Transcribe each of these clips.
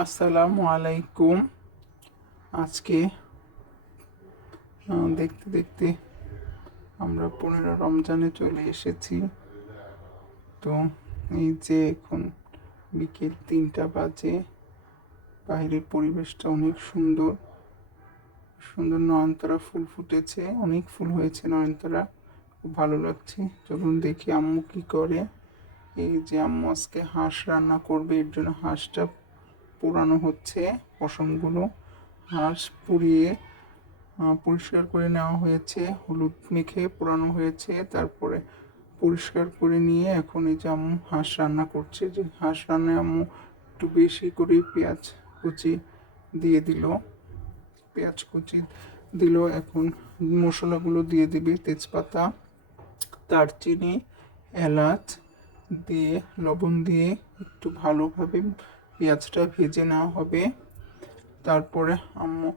আসসালামু আলাইকুম। আজকে দেখতে দেখতে আমরা পনেরো রমজানে চলে এসেছি। তো এই যে এখন বিকেল তিনটা বাজে, বাইরের পরিবেশটা অনেক সুন্দর। সুন্দর নয়নতারা ফুল ফুটেছে, অনেক ফুল হয়েছে নয়নতারা। খুব ভালো লাগছে। চলুন দেখি আম্মু কি করে। এই যে আম্মু আজকে হাঁস রান্না করবে, এর জন্য হাঁসটা পোড়ানো হচ্ছে। পশমগুলো হাঁস পুড়িয়ে পরিষ্কার করে নেওয়া হয়েছে। হলুদ মেখে পোড়ানো হয়েছে। তারপরে পরিষ্কার করে নিয়ে এখন এই যে আম্মু হাঁস রান্না করছে। যে হাঁস রান্নায় আম্মু একটু বেশি করে পেঁয়াজ কুচি দিয়ে দিল। পেঁয়াজ কুচি দিল। এখন মশলাগুলো দিয়ে দিবে তেজপাতা, দারচিনি, এলাচ দিয়ে, লবণ দিয়ে একটু ভালোভাবে পেঁয়াজটা ভেজে নেওয়া হবে। তারপরে আম্মু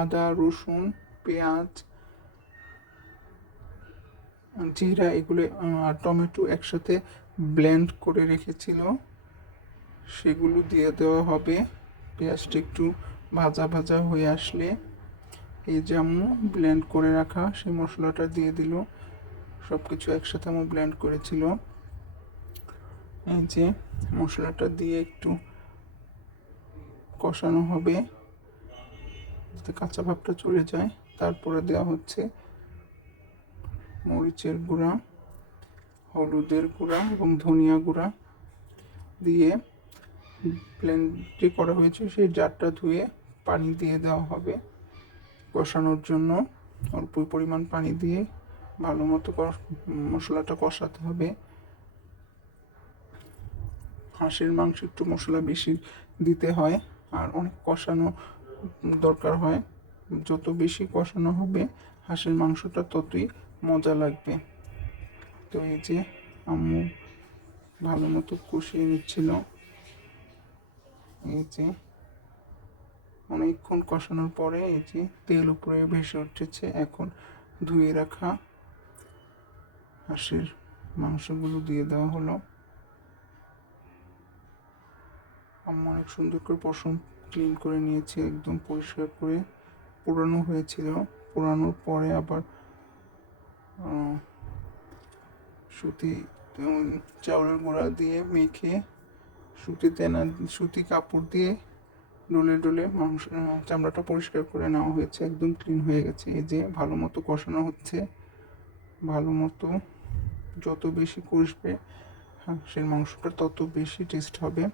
আদা, রসুন, পেঁয়াজ, জিরা এগুলো টমেটো একসাথে ব্লেন্ড করে রেখেছিল। সেগুলো দিয়ে দেওয়া হবে। পেঁয়াজটা একটু ভাজা ভাজা হয়ে আসলে এই যে আম্মু ব্লেন্ড করে রাখা, সেই মশলাটা দিয়ে দিল। সব কিছু একসাথে আম্মু ব্লেন্ড করেছিল। যে মশলাটা দিয়ে একটু কষানো হবে যাতে কাঁচা ভাবটা চলে যায়। তারপরে দেওয়া হচ্ছে মরিচের গুঁড়া, হলুদের গুঁড়া এবং ধনিয়া গুঁড়া দিয়ে ব্লেন্ডটি করা হয়েছে সেই জারটা ধুয়ে পানি দিয়ে দেওয়া হবে। কষানোর জন্য অল্প পরিমাণ পানি দিয়ে ভালো মতো মশলাটা কষাতে হবে। হাঁসের মাংস একটু মশলা বেশি দিতে হয়, আর অনেক কষানো দরকার হয়। যত বেশি কষানো হবে হাঁসের মাংসটা ততই মজা লাগবে। তো এই যে আম্মু ভালো মতো কষিয়ে নিচ্ছিল। এই যে অনেকক্ষণ কষানোর পরে এই যে তেল উপরে ভেসে উঠেছে, এখন ধুয়ে রাখা হাঁসের মাংসগুলো দিয়ে দেওয়া হলো। আম্মু অনেক সুন্দর করে পশম ক্লিন করে নিয়েছি, একদম পরিষ্কার করে পোড়ানো হয়েছিল। পোড়ানোর পরে আবার সুতি চাউলের গুঁড়া দিয়ে মেখে সুতিতে না, সুতি কাপড় দিয়ে ডলে ডলে মাংস চামড়াটা পরিষ্কার করে নেওয়া হয়েছে। একদম ক্লিন হয়ে গেছে। এই যে ভালো মতো কষানো হচ্ছে, ভালো মতো যত বেশি কষবে হাঁসের মাংসটা তত বেশি টেস্ট হবে।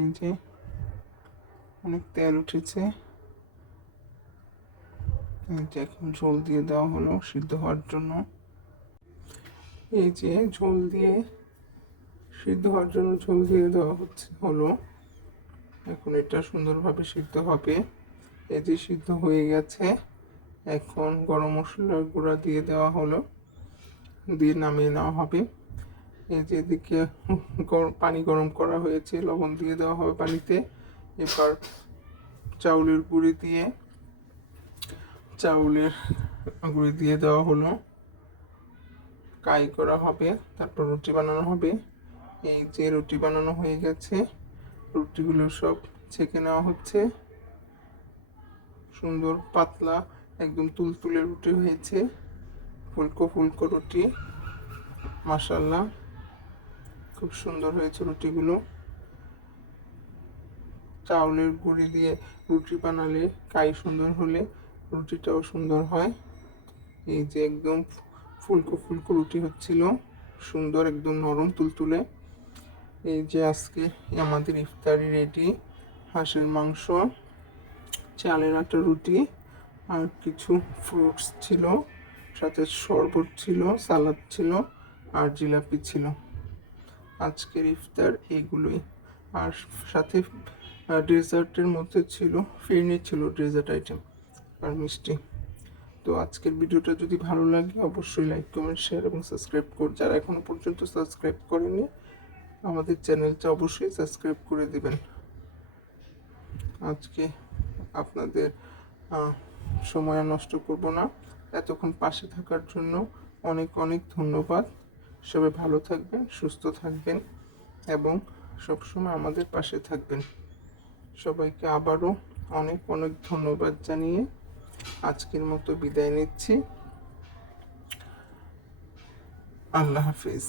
এই যে অনেক তেল উঠেছে। এখন ঝোল দিয়ে দেওয়া হলো সিদ্ধ হওয়ার জন্য। এই যে ঝোল দিয়ে সিদ্ধ হওয়ার জন্য ঝোল দিয়ে দেওয়া হচ্ছে হলো। এখন এটা সুন্দরভাবে সিদ্ধ হবে। এই যে সিদ্ধ হয়ে গেছে। এখন গরম মশলার গুঁড়া দিয়ে দেওয়া হলো। দিয়ে নামিয়ে নেওয়া হবে। এই এদিকে পানি গরম করা হয়েছে, লবণ দিয়ে দেওয়া হবে পানিতে। এবার চাউলের গুঁড়ি দিয়ে, চাউলের গুঁড়ি দিয়ে দেওয়া হলো। কাই করা হবে, তারপর রুটি বানানো হবে। এই যে রুটি বানানো হয়ে গেছে, রুটিগুলো সব ছেঁকে নেওয়া হচ্ছে। সুন্দর পাতলা, একদম তুলতুলে রুটি হয়েছে। ফুলকো ফুলকো রুটি মাসাল্লাহ খুব সুন্দর হয়েছে রুটিগুলো। চাউলের গুঁড়ি দিয়ে রুটি বানালে কাই সুন্দর হলে রুটিটাও সুন্দর হয়। এই যে একদম ফুলকো ফুলকো রুটি হচ্ছিল, সুন্দর একদম নরম তুলতুলে। এই যে আজকে আমাদের ইফতারি রেডি, হাঁসের মাংস, চালের আটা রুটি আর কিছু ফ্রুটস ছিল, সাথে শরবত ছিল, সালাদ ছিল আর জিলাপি ছিল। আজকের ইফতার এগুলোই। আর সাথে ডেজার্টের মধ্যে ছিল, ফিরনি ছিল ডেজার্ট আইটেম আর মিষ্টি। তো আজকের ভিডিওটা যদি ভালো লাগে, অবশ্যই লাইক, কমেন্ট, শেয়ার এবং সাবস্ক্রাইব কর যারা এখনও পর্যন্ত সাবস্ক্রাইব করেনি আমাদের চ্যানেলটা অবশ্যই সাবস্ক্রাইব করে দিবেন। আজকে আপনাদের সময় নষ্ট করব না। এতক্ষণ পাশে থাকার জন্য অনেক অনেক ধন্যবাদ। সবাই ভালো থাকবেন, সুস্থ থাকবেন এবং সবসময় আমাদের পাশে থাকবেন। সবাইকে আবারও অনেক অনেক ধন্যবাদ জানিয়ে আজকের মতো বিদায় নিচ্ছি। আল্লাহ হাফিজ।